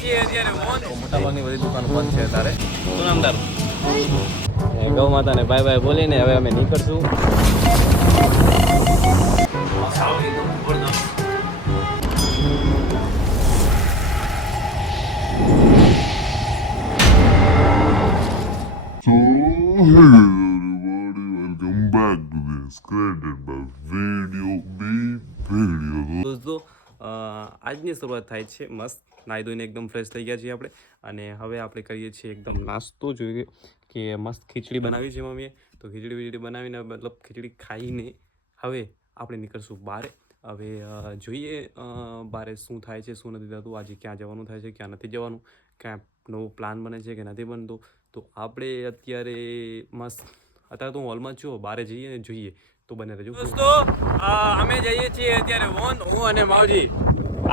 છીએ અત્યારે મોટાભાગની બધી દુકાનો બંધ છે અત્યારે. શું નામ તારું? ગૌ માતાને બાય બાય બોલીને હવે અમે નીકળશું. So, hey everybody, welcome back to this created by Video Video. દોસ્તો આજની શરૂઆત થાય છે મસ્ત નાહી ધોઈને એકદમ ફ્રેશ થઈ ગયા છીએ આપણે અને હવે આપણે કરીએ છીએ એકદમ નાસ્તો જોઈએ કે મસ્ત ખીચડી બનાવી છે મમ્મીએ તો ખીચડી બનાવીને મતલબ ખીચડી ખાઈને હવે આપણે નીકળશું બહાર. હવે જોઈએ બહાર શું થાય છે શું નથી થતું, આજે ક્યાં જવાનું થાય છે ક્યાં નથી જવાનું, ક્યાં નવો પ્લાન બને છે કે નથી બનતો. તો આપણે અત્યારે મસ્ત અત્યારે તો હું હોલમાં છું, બહાર જઈએ ને જોઈએ તો બને રહેજો દોસ્તો. અમે જઈએ છીએ અત્યારે વોન, હું અને માવજી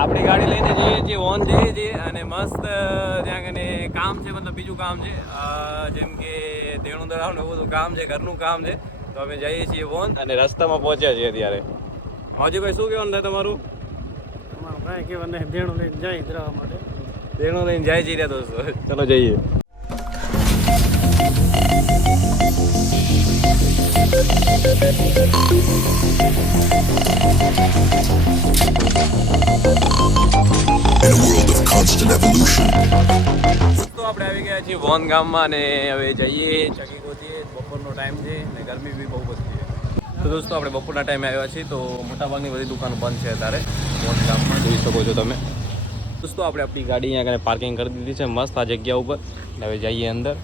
આપણી ગાડી લઈને જઈએ છીએ વોન જઈએ છીએ અને મસ્ત ત્યાં કને કામ છે, મતલબ બીજું કામ છે જેમ કે દેણું દળાવનું એવું બધું કામ છે, ઘરનું કામ છે. તો અમે જઈએ છીએ વોન અને રસ્તામાં પહોંચ્યા છીએ અત્યારે. માવજી ભાઈ શું કહેવાનું થાય તમારું? અમારું કાંઈ કહેવાનું નહીં, દેણું લઈને જાય ધરાવવા માટે. દેણું લઈને જાય છીએ દોસ્તો, ચલો જઈએ. In a world of constant evolution. તો આપણે આવી ગયા છીએ વોન ગામમાં અને હવે જઈએ ચકી ગોતીએ. બપોરનો ટાઈમ છે અને ગરમી બી બહુ બધી છે. તો દોસ્તો આપણે બપોરના ટાઈમે આવ્યા છીએ તો મોટાભાગની બધી દુકાનો બંધ છે અત્યારે વોન ગામમાં, જોઈ શકો છો તમે. દોસ્તો આપણે આપણી ગાડી અહીંયા આગળ પાર્કિંગ કરી દીધી છે મસ્ત આ જગ્યા ઉપર. હવે જઈએ અંદર.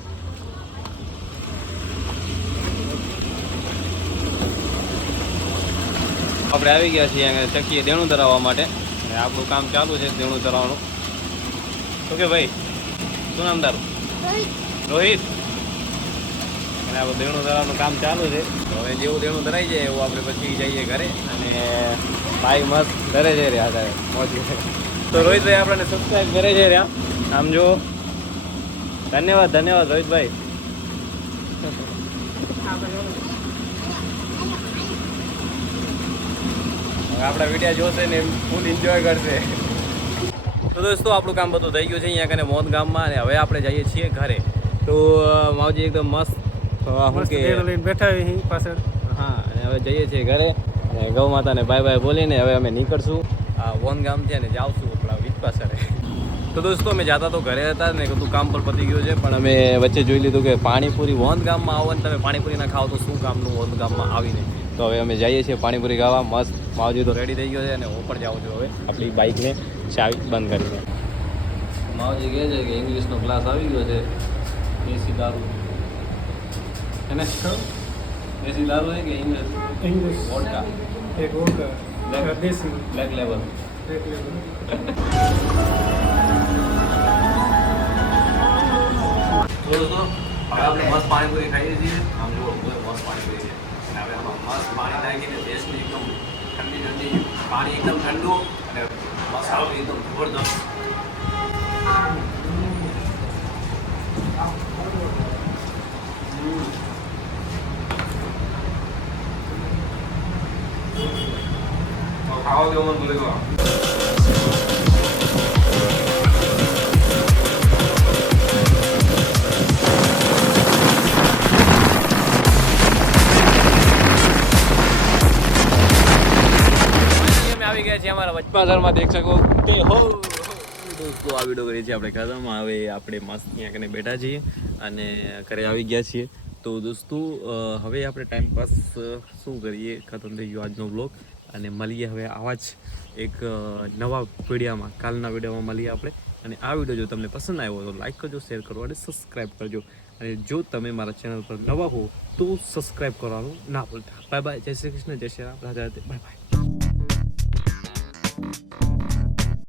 આપણે આવી ગયા છીએ અહીંયા ચકીએ દેણું ધરાવવા માટે અને આપણું કામ ચાલુ છે દેણું ધરાવવાનું. ઓકે ભાઈ, શું નામ તારું? રોહિત. અને આપણું દેણું ધરાવવાનું કામ ચાલુ છે. હવે જેવું દેણું ધરાઈ જાય એવું આપણે પછી જઈએ ઘરે અને ભાઈ મસ્ત ઘરે જઈ રહ્યા હતા મોજી. તો રોહિતભાઈ આપણને સબસ્ક્રાઈબ કરે છે રહ્યા, આમ જો. ધન્યવાદ ધન્યવાદ રોહિતભાઈ. આપણા વિડીયો જોશે ને ફૂલ એન્જોય કરશે. તો દોસ્તો આપણું કામ બધું થઈ ગયું છે અહીંયા કને મોત ગામમાં અને હવે આપણે જઈએ છીએ ઘરે. તો માવજી એકદમ મસ્ત શું કે દેણું લઈને બેઠા અહીં પાછળ. હા, અને હવે જઈએ છીએ ઘરે અને ગૌ માતાને બાય બાય બોલીને હવે અમે નીકળશું આ વોન ગામથી અને જાવશું આપણા વિજપાસરે. તો દોસ્તો અમે જતા તો ઘરે હતા ને બધું કામ પર પતી ગયું છે પણ અમે વચ્ચે જોઈ લીધું કે પાણીપુરી વોન ગામમાં આવો ને તમે પાણીપુરી ના ખાઓ તો શું કામનું વોન ગામમાં આવીને. તો હવે અમે જઈએ છીએ પાણીપુરી ખાવા. મસ્ત માવજી તો રેડી થઈ ગયો છે અને હું પણ જાઉં છું હવે આપણી બાઇકને ચાવી બંધ કરીને. માવજી કહે છે કે ઇંગ્લિશનો ક્લાસ આવી ગયો છે. દેશી દારૂ એને દેશી દારૂ છે કે ઇંગ્લિશ વોડકા એક વોડકા દેશી બ્લેક લેવલ. એક લેવલ. દોસ્તો હવે આપણે મસ્ત પાણીપુરી ખાઈએ છીએ. આમ જુઓ મસ્ત પાણીપુરી છે અને હવે આમાં મસ્ત પાણી નાખીને ટેસ્ટની એકદમ ઠંડી ઠંડી પાણી એકદમ ઠંડુ અને મસાલો એકદમ જબરદસ્ત. ખાવા દેવો મને બોલે અમારા વચપાસરમાં દેખ શકો કે હો દોસ્તો આ વિડીયો કરીએ છીએ આપણે કદમમાં. હવે આપણે મસ્ત ત્યાં કને બેઠા છીએ અને ઘરે આવી ગયા છીએ. તો દોસ્તો હવે આપણે ટાઈમ પાસ શું કરીએ, ખતમ થઈ ગયો આજનો બ્લોગ અને મળીએ હવે આવા જ એક નવા વિડીયોમાં. કાલના વિડીયોમાં મળીએ આપણે. અને આ વિડીયો જો તમને પસંદ આવ્યો તો લાઈક કરજો, શેર કરજો અને સબસ્ક્રાઈબ કરજો. અને જો તમે મારા ચેનલ પર નવા હો તો સબસ્ક્રાઈબ કરવાનું ના ભૂલતા. બાય બાય, જય શ્રી કૃષ્ણ, જય શ્રી રામ, રાધે રાધે, બાય બાય.